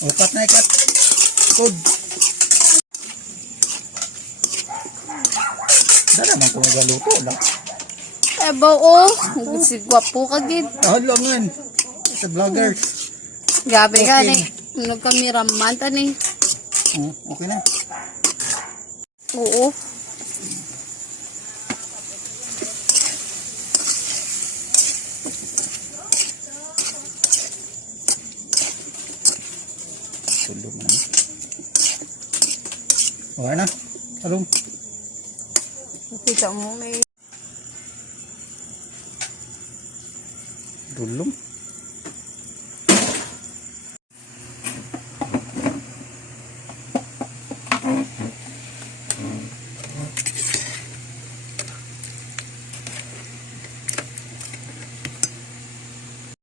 Upat na ikat. Good. Dala man ko magaluto lang. Oo. Si gwapo ka gid. Langan. Sa vloggers. Gabi ka Okay. ni. Ano kami raman tani. Okay na. Oo. Tulog na. Okay na. Talong. Kita mo may Dulong.